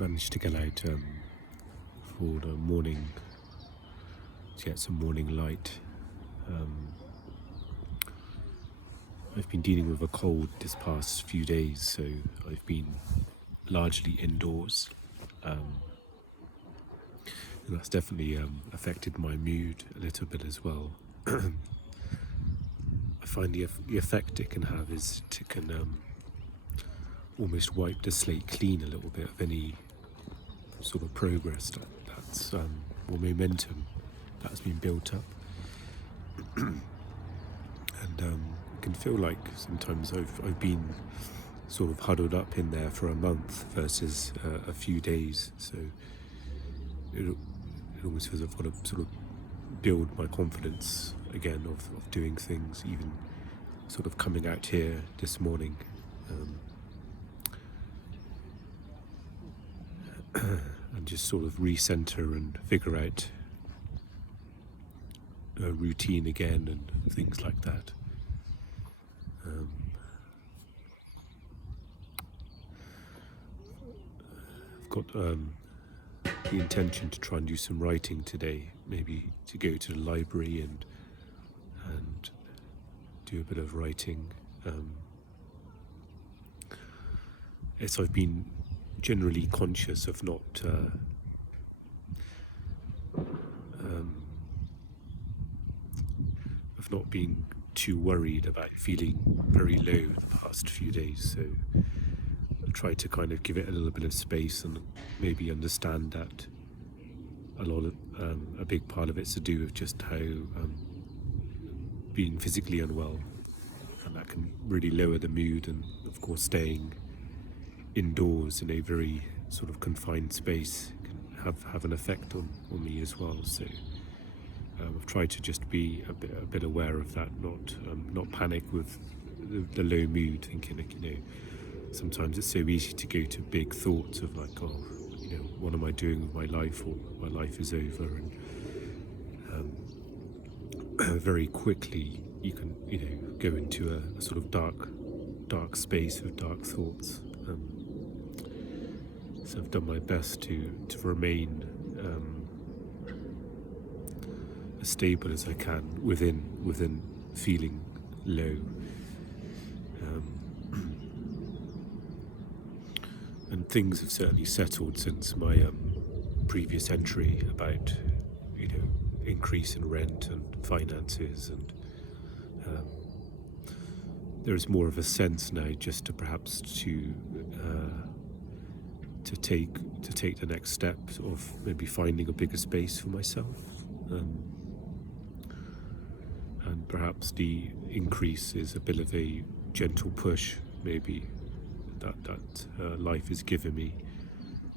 managed to get out for the morning to get some morning light. I've been dealing with a cold this past few days, so I've been largely indoors. And that's definitely affected my mood a little bit as well. I find the effect it can have is it can almost wipe the slate clean a little bit of any sort of progress that's or momentum that's been built up. And it can feel like sometimes I've been sort of huddled up in there for a month versus a few days. So it almost feels I've got to sort of build my confidence again of doing things, even sort of coming out here this morning. And just sort of recenter and figure out a routine again and things like that. I've got the intention to try and do some writing today, maybe to go to the library and do a bit of writing. As I've been generally conscious of not being too worried about feeling very low the past few days, so I try to kind of give it a little bit of space and maybe understand that a big part of it's to do with just how being physically unwell, and that can really lower the mood, and of course staying indoors in a very sort of confined space can have an effect on me as well. So I've tried to just be a bit aware of that, not panic with the low mood, thinking like, sometimes it's so easy to go to big thoughts of like, oh, what am I doing with my life, or my life is over, and very quickly you can go into a sort of dark space of dark thoughts. So I've done my best to remain as stable as I can within feeling low. And things have certainly settled since my previous entry about increase in rent and finances, and there is more of a sense now just to perhaps to take the next step of maybe finding a bigger space for myself, and perhaps the increase is a bit of a gentle push maybe that life is giving me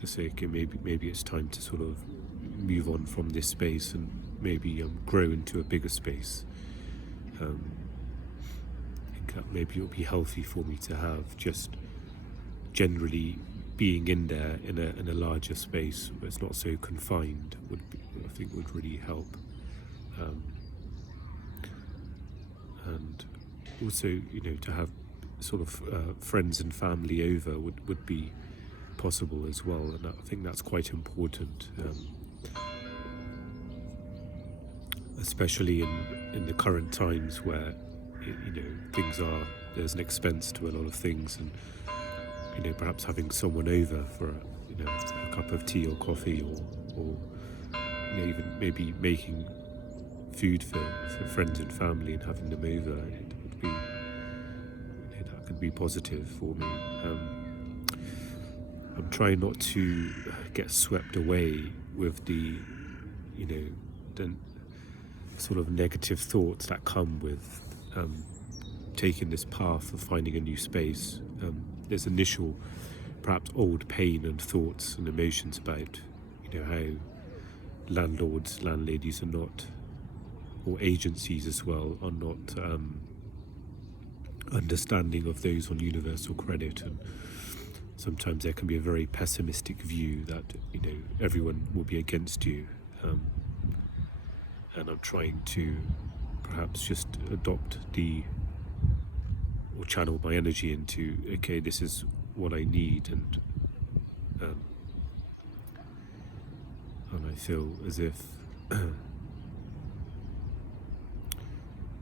to say, okay, maybe it's time to sort of move on from this space and maybe grow into a bigger space. I think that maybe it'll be healthy for me to have just generally being in there in a larger space where it's not so confined I think would really help. And also, to have sort of friends and family over would be possible as well, and I think that's quite important, especially in the current times where there's an expense to a lot of things, and perhaps having someone over for a cup of tea or coffee, or even maybe making food for friends and family and having them over, it would be that could be positive for me. I'm trying not to get swept away with the sort of negative thoughts that come with taking this path of finding a new space. There's initial, perhaps old pain and thoughts and emotions about how landlords, landladies are not, or agencies as well, are not understanding of those on universal credit, and sometimes there can be a very pessimistic view that everyone will be against you, and I'm trying to perhaps just adopt or channel my energy into, okay, this is what I need, and and I feel as if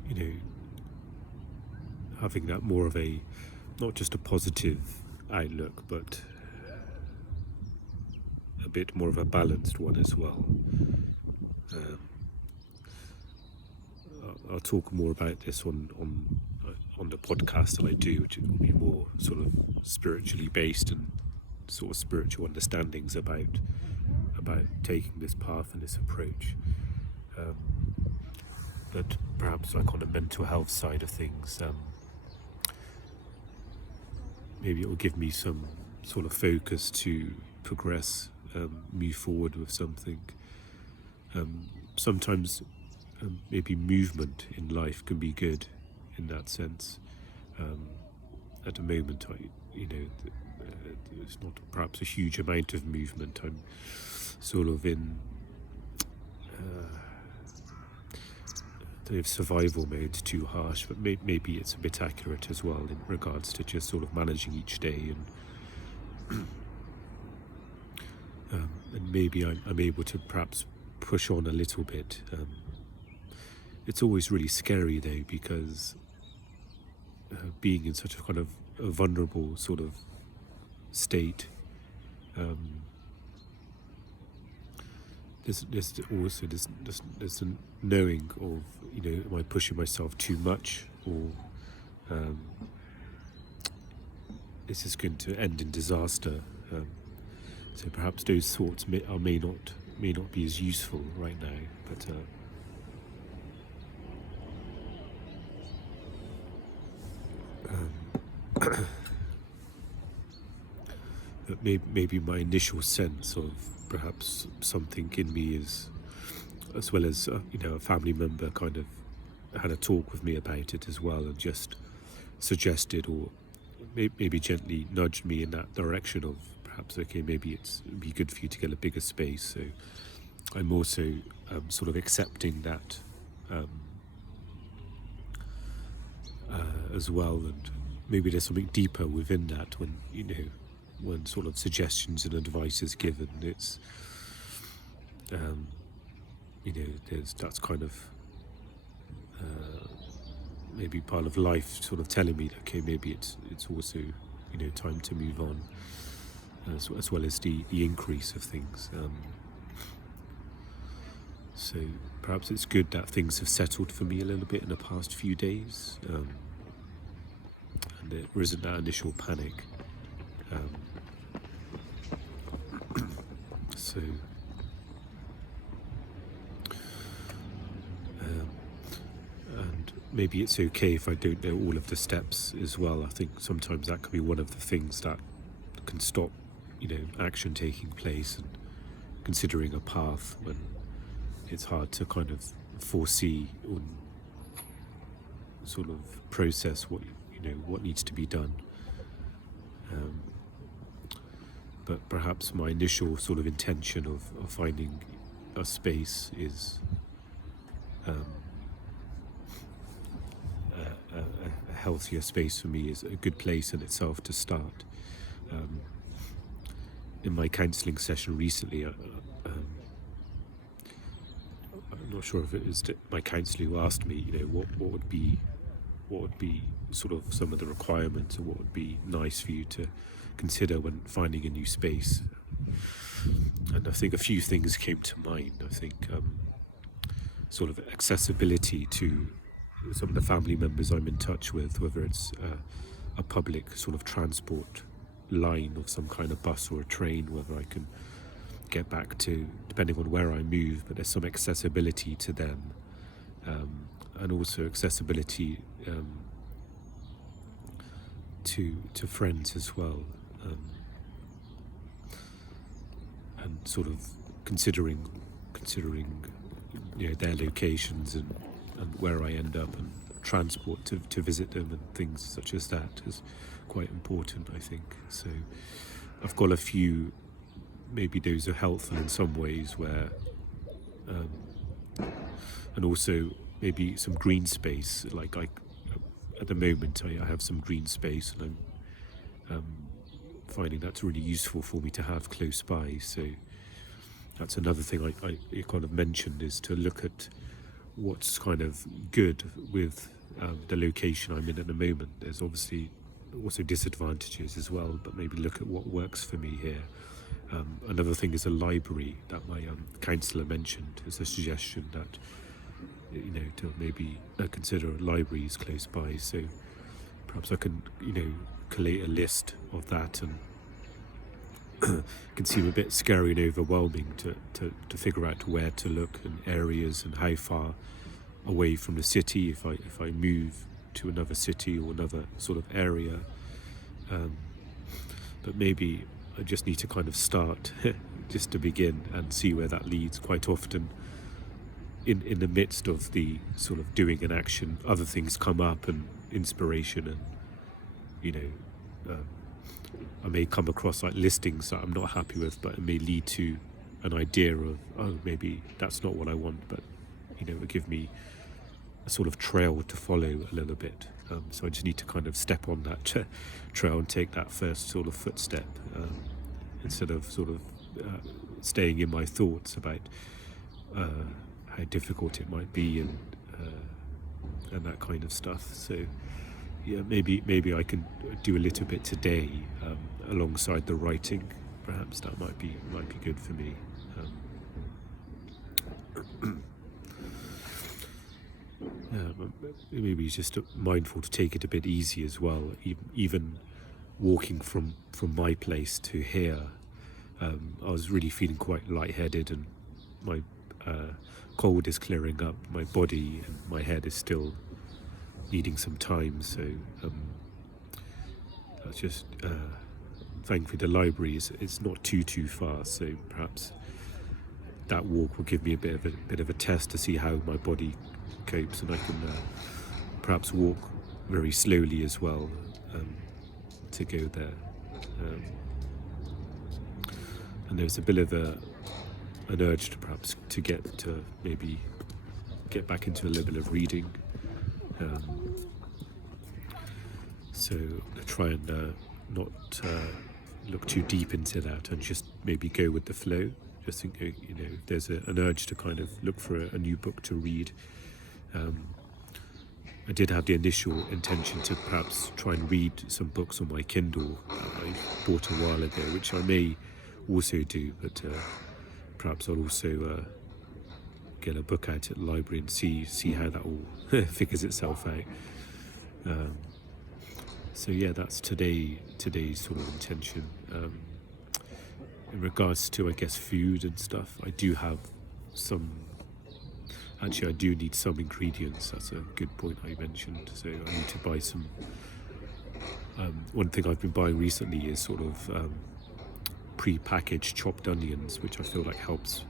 you know, having that more of a, not just a positive outlook, but a bit more of a balanced one as well. Um, I'll talk more about this on the podcast that I do, which will be more sort of spiritually based and sort of spiritual understandings about taking this path and this approach. But perhaps like on the mental health side of things, maybe it will give me some sort of focus to progress, move forward with something. Sometimes maybe movement in life can be good in that sense. At the moment, it's not perhaps a huge amount of movement. I'm sort of in I don't know if survival mode's too harsh, but maybe it's a bit accurate as well in regards to just sort of managing each day, and maybe I'm able to perhaps push on a little bit. It's always really scary though, because being in such a kind of a vulnerable sort of state, there's also there's a knowing of, am I pushing myself too much, or is this going to end in disaster? So perhaps those thoughts may not be as useful right now, but maybe my initial sense of perhaps something in me is, as well as a family member kind of had a talk with me about it as well, and just suggested or maybe gently nudged me in that direction of perhaps, okay, maybe it'd be good for you to get a bigger space. So I'm also sort of accepting that as well, and maybe there's something deeper within that when sort of suggestions and advice is given. It's that's kind of maybe part of life sort of telling me that, okay, maybe it's also time to move on, as well as the increase of things. So perhaps it's good that things have settled for me a little bit in the past few days, and there isn't that initial panic. So and maybe it's okay if I don't know all of the steps as well. I think sometimes that can be one of the things that can stop action taking place, and considering a path when it's hard to kind of foresee or sort of process what needs to be done. But perhaps my initial sort of intention of finding a space is a healthier space for me, is a good place in itself to start. In my counselling session recently, I'm not sure if it was my counsellor who asked me, what would be sort of some of the requirements, or what would be nice for you to consider when finding a new space. And I think a few things came to mind. I think sort of accessibility to some of the family members I'm in touch with, whether it's a public sort of transport line of some kind of bus or a train, whether I can get back to, depending on where I move, but there's some accessibility to them, and also accessibility to friends as well, and sort of considering their locations and where I end up, and transport to visit them and things such as that is quite important, I think. So I've got a few, maybe those are helpful in some ways, where and also maybe some green space, like at the moment I have some green space, and I'm finding that's really useful for me to have close by. So that's another thing I kind of mentioned, is to look at what's kind of good with the location I'm in at the moment. There's obviously also disadvantages as well, but maybe look at what works for me here. Another thing is a library that my counsellor mentioned as a suggestion, that to maybe consider libraries close by. So perhaps I can collate a list of that, and it can seem a bit scary and overwhelming to figure out where to look and areas and how far away from the city if I move to another city or another sort of area. But maybe I just need to kind of start just to begin and see where that leads. Quite often in the midst of the sort of doing an action, other things come up and inspiration, and I may come across like listings that I'm not happy with, but it may lead to an idea of, oh, maybe that's not what I want, but it will give me a sort of trail to follow a little bit. So I just need to kind of step on that trail and take that first sort of footstep, instead of sort of staying in my thoughts about how difficult it might be, and that kind of stuff. So yeah, maybe I can do a little bit today alongside the writing. Perhaps that might be good for me. Maybe it's just mindful to take it a bit easy as well. Even walking from my place to here, I was really feeling quite lightheaded, and my cold is clearing up. My body and my head is still needing some time. So that's just thankfully the library is not too far. So perhaps that walk will give me a bit of a test to see how my body copes, and I can perhaps walk very slowly as well to go there. And there's a bit of an urge to perhaps maybe get back into a little bit of reading. So I try and not look too deep into that, and just maybe go with the flow. Just think, if there's an urge to kind of look for a new book to read. I did have the initial intention to perhaps try and read some books on my Kindle that I bought a while ago, which I may also do, but perhaps I'll also get a book out at the library and see how that all figures itself out. So yeah, that's today's sort of intention. In regards to, I guess, food and stuff, I do have I do need some ingredients. That's a good point I mentioned. So I need to buy some. One thing I've been buying recently is sort of pre-packaged chopped onions, which I feel like helps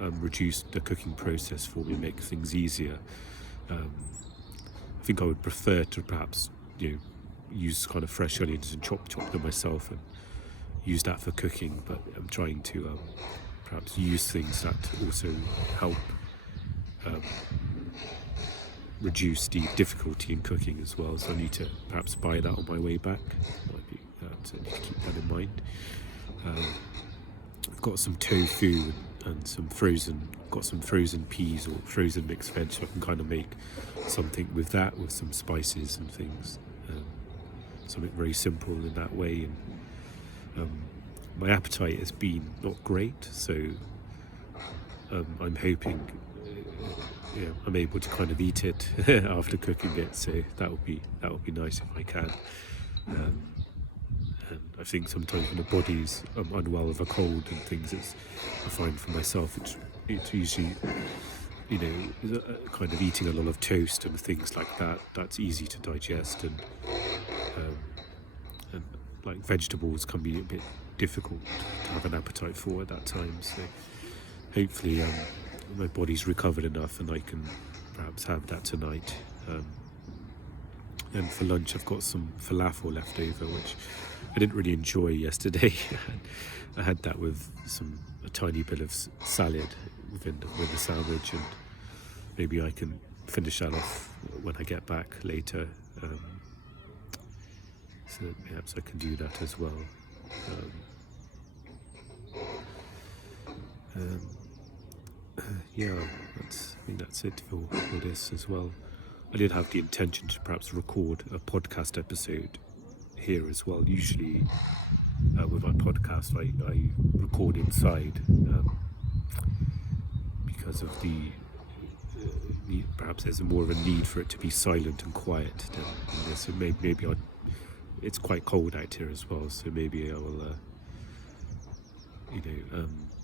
reduce the cooking process for me, make things easier. I think I would prefer to perhaps use kind of fresh onions and chop them myself and use that for cooking, but I'm trying to perhaps use things that also help reduce the difficulty in cooking as well. So I need to perhaps buy that on my way back. Might be so I need to keep that in mind. I've got some tofu and some frozen peas or frozen mixed veg, so I can kind of make something with that, with some spices and things. Something very simple in that way. And my appetite has been not great, so I'm hoping I'm able to kind of eat it after cooking it. So that would be nice if I can. And I think sometimes when the body's unwell of a cold and things, I find for myself it's usually kind of eating a lot of toast and things like that. That's easy to digest, and like vegetables can be a bit difficult to have an appetite for at that time. So hopefully my body's recovered enough and I can perhaps have that tonight. And for lunch I've got some falafel left over, which I didn't really enjoy yesterday. I had that with a tiny bit of salad with the sandwich, and maybe I can finish that off when I get back later. So perhaps I can do that as well. Um, yeah, I think that's it for this as well. I did have the intention to perhaps record a podcast episode here as well. Usually, with my podcast, I record inside because of the perhaps there's more of a need for it to be silent and quiet than this. So maybe it's quite cold out here as well, so maybe I will,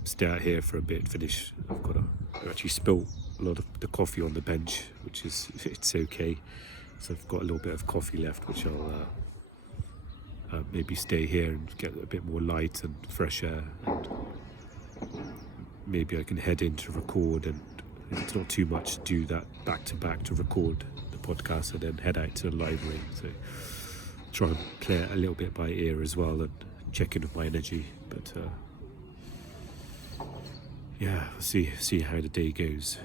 stay out here for a bit. I've actually spilt a lot of the coffee on the bench, which is it's okay. So I've got a little bit of coffee left, which I'll maybe stay here and get a bit more light and fresh air, and maybe I can head in to record, and if it's not too much, do that back to back to record the podcast and then head out to the library. So try and play it a little bit by ear as well and check in with my energy. But yeah, we'll see how the day goes.